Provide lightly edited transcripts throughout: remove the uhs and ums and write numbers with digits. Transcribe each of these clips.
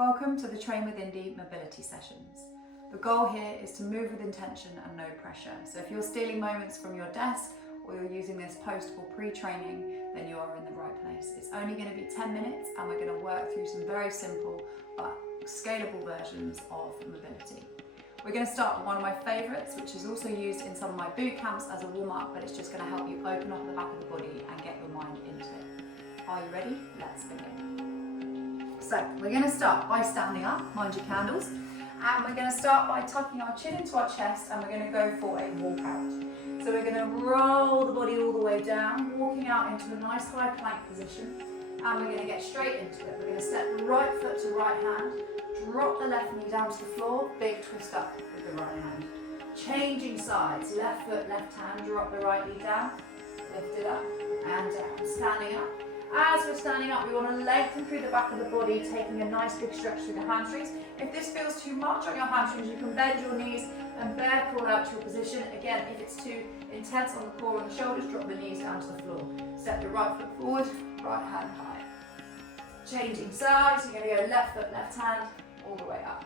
Welcome to the Train with Indie mobility sessions. The goal here is to move with intention and no pressure. So if you're stealing moments from your desk or you're using this post or pre-training, then you are in the right place. It's only going to be 10 minutes and we're going to work through some very simple but scalable versions of mobility. We're going to start with one of my favourites, which is also used in some of my boot camps as a warm-up, but it's just going to help you open up the back of the body and get your mind into it. Are you ready? Let's begin. So we're going to start by standing up, mind your candles, and we're going to start by tucking our chin into our chest and we're going to go for a walk out. So we're going to roll the body all the way down, walking out into a nice high plank position, and we're going to get straight into it. We're going to step right foot to right hand, drop the left knee down to the floor, big twist up with the right hand. Changing sides, left foot, left hand, drop the right knee down, lift it up and down, standing up. As we're standing up, we want to lengthen through the back of the body, taking a nice big stretch through the hamstrings. If this feels too much on your hamstrings, you can bend your knees and bear crawl out to your position. Again, if it's too intense on the core and the shoulders, drop the knees down to the floor. Step the right foot forward, right hand high. Changing sides, you're going to go left foot, left hand, all the way up.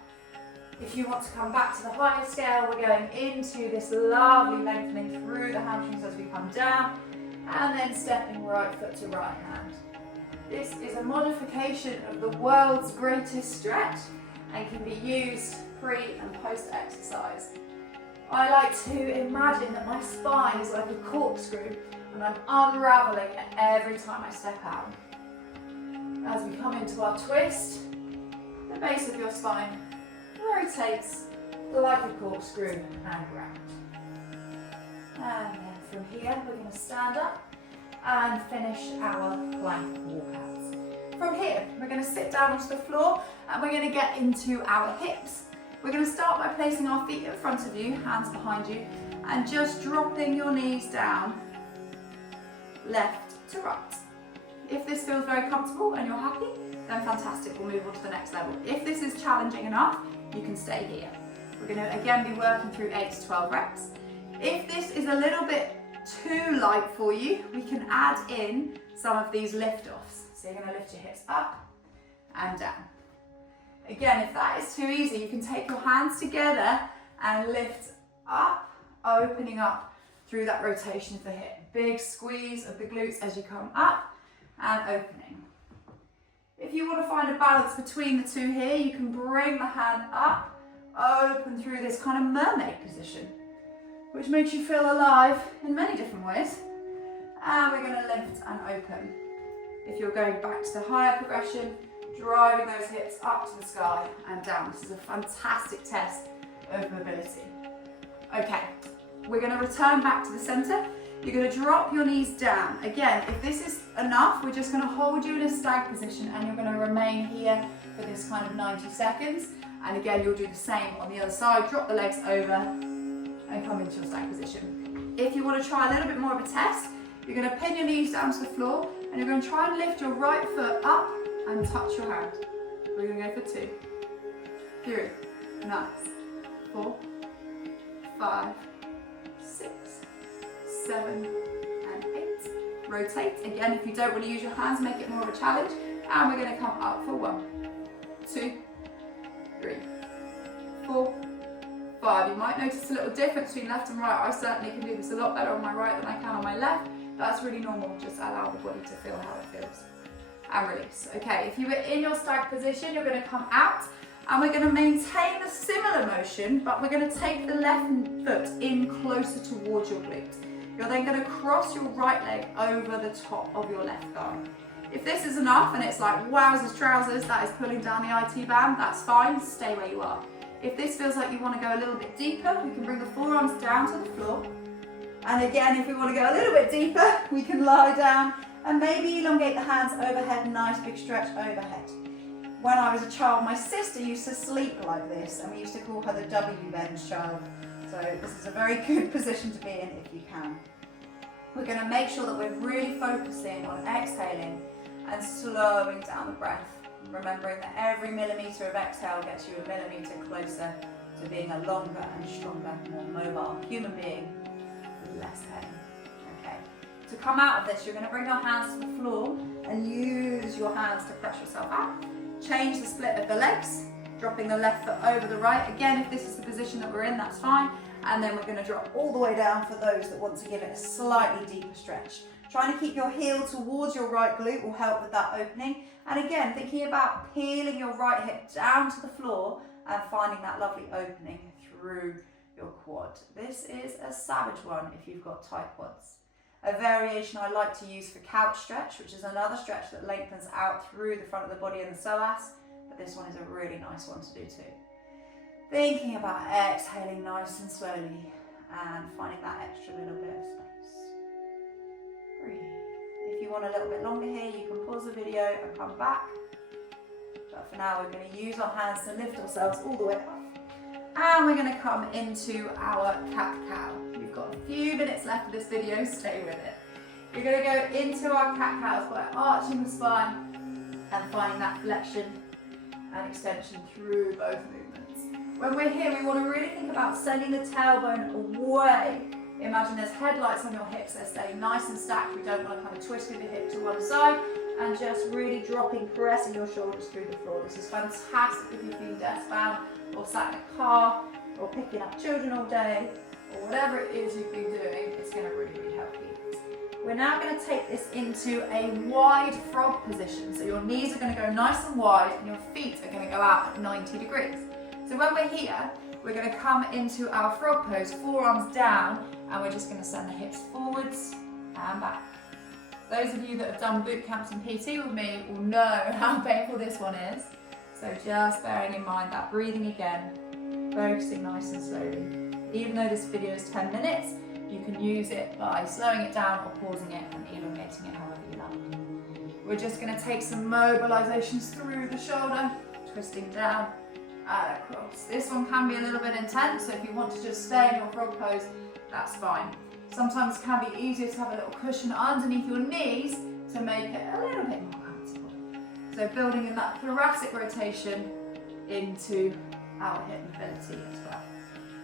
If you want to come back to the higher scale, we're going into this lovely lengthening through the hamstrings as we come down, and then stepping right foot to right hand. This is a modification of the world's greatest stretch and can be used pre and post exercise. I like to imagine that my spine is like a corkscrew and I'm unraveling it every time I step out. As we come into our twist, the base of your spine rotates like a corkscrew and round. And then from here, we're going to stand up and finish our plank walkouts. From here, we're going to sit down onto the floor and we're going to get into our hips. We're going to start by placing our feet in front of you, hands behind you, and just dropping your knees down, left to right. If this feels very comfortable and you're happy, then fantastic, we'll move on to the next level. If this is challenging enough, you can stay here. We're going to again be working through 8 to 12 reps. If this is a little bit too light for you, we can add in some of these lift-offs. So you're going to lift your hips up and down. Again, if that is too easy, you can take your hands together and lift up, opening up through that rotation of the hip. Big squeeze of the glutes as you come up and opening. If you want to find a balance between the two here, you can bring the hand up, open through this kind of mermaid position, which makes you feel alive in many different ways. And we're going to lift and open. If you're going back to the higher progression, driving those hips up to the sky and down. This is a fantastic test of mobility. Okay, we're going to return back to the center. You're going to drop your knees down. Again, if this is enough, we're just going to hold you in a stag position and you're going to remain here for this kind of 90 seconds. And again, you'll do the same on the other side. Drop the legs over and come into your stag position. If you want to try a little bit more of a test, you're going to pin your knees down to the floor and you're going to try and lift your right foot up and touch your hand. We're going to go for 2, 3, nice, 4, 5, 6, 7 and 8. Rotate. Again, if you don't want to use your hands, make it more of a challenge. And we're going to come up for 1, 2, 3, 4, 5. You might notice a little difference between left and right. I certainly can do this a lot better on my right than I can on my left. That's really normal. Just allow the body to feel how it feels. And release. Okay, if you were in your stag position, you're going to come out and we're going to maintain a similar motion, but we're going to take the left foot in closer towards your glutes. You're then going to cross your right leg over the top of your left thigh. If this is enough and it's like wowzers trousers, that is pulling down the IT band, that's fine, stay where you are. If this feels like you want to go a little bit deeper, we can bring the forearms down to the floor. And again, if we want to go a little bit deeper, we can lie down and maybe elongate the hands overhead, nice big stretch overhead. When I was a child, my sister used to sleep like this and we used to call her the W-bend child. So this is a very good position to be in if you can. We're going to make sure that we're really focusing on exhaling and slowing down the breath, remembering that every millimetre of exhale gets you a millimetre closer to being a longer and stronger, more mobile human being with less pain. Okay. To come out of this, you're going to bring your hands to the floor and use your hands to press yourself out. Change the split of the legs, dropping the left foot over the right. Again, if this is the position that we're in, that's fine. And then we're going to drop all the way down for those that want to give it a slightly deeper stretch. Trying to keep your heel towards your right glute will help with that opening. And again, thinking about peeling your right hip down to the floor and finding that lovely opening through your quad. This is a savage one if you've got tight quads. A variation I like to use for couch stretch, which is another stretch that lengthens out through the front of the body and the psoas, but this one is a really nice one to do too. Thinking about exhaling nice and slowly and finding that extra little bit of space. Breathe. If you want a little bit longer here, you can pause the video and come back. But for now, we're going to use our hands to lift ourselves all the way up. And we're going to come into our cat-cow. We've got a few minutes left of this video, stay with it. We're going to go into our cat-cows by arching the spine and finding that flexion and extension through both movements. When we're here, we want to really think about sending the tailbone away. Imagine there's headlights on your hips, they're staying nice and stacked. We don't want to kind of twist through the hip to one side, and just really dropping, pressing your shoulders through the floor. This is fantastic if you've been desk bound or sat in a car or picking up children all day or whatever it is you've been doing. It's going to really, really help you. We're now going to take this into a wide frog position. So your knees are going to go nice and wide and your feet are going to go out at 90 degrees. So when we're here, we're going to come into our frog pose, forearms down, and we're just going to send the hips forwards and back. Those of you that have done boot camps and PT with me will know how painful this one is. So just bearing in mind that breathing again, focusing nice and slowly. Even though this video is 10 minutes, you can use it by slowing it down or pausing it and elongating it however you like. We're just going to take some mobilizations through the shoulder, twisting down and across. This one can be a little bit intense, so if you want to just stay in your frog pose, that's fine. Sometimes it can be easier to have a little cushion underneath your knees to make it a little bit more comfortable. So building in that thoracic rotation into our hip mobility as well.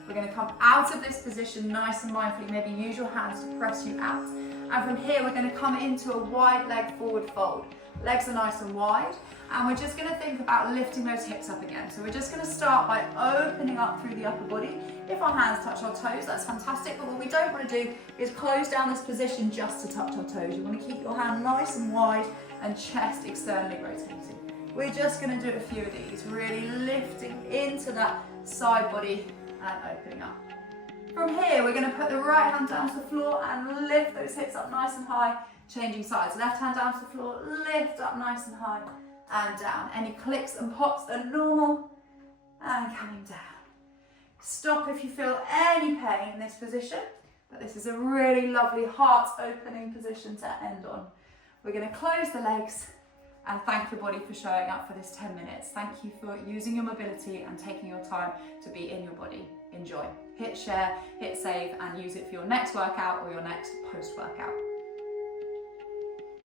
We're going to come out of this position nice and mindfully, maybe use your hands to press you out. And from here, we're going to come into a wide leg forward fold. Legs are nice and wide, and we're just going to think about lifting those hips up again. So we're just going to start by opening up through the upper body. If our hands touch our toes, that's fantastic, but what we don't want to do is close down this position just to touch our toes. You want to keep your hand nice and wide and chest externally rotating. We're just going to do a few of these, really lifting into that side body and opening up. From here, we're going to put the right hand down to the floor and lift those hips up nice and high, changing sides. Left hand down to the floor, lift up nice and high and down. Any clicks and pops are normal, and coming down. Stop if you feel any pain in this position, but this is a really lovely heart opening position to end on. We're going to close the legs and thank your body for showing up for this 10 minutes. Thank you for using your mobility and taking your time to be in your body. Enjoy. Hit share, hit save, and use it for your next workout or your next post-workout.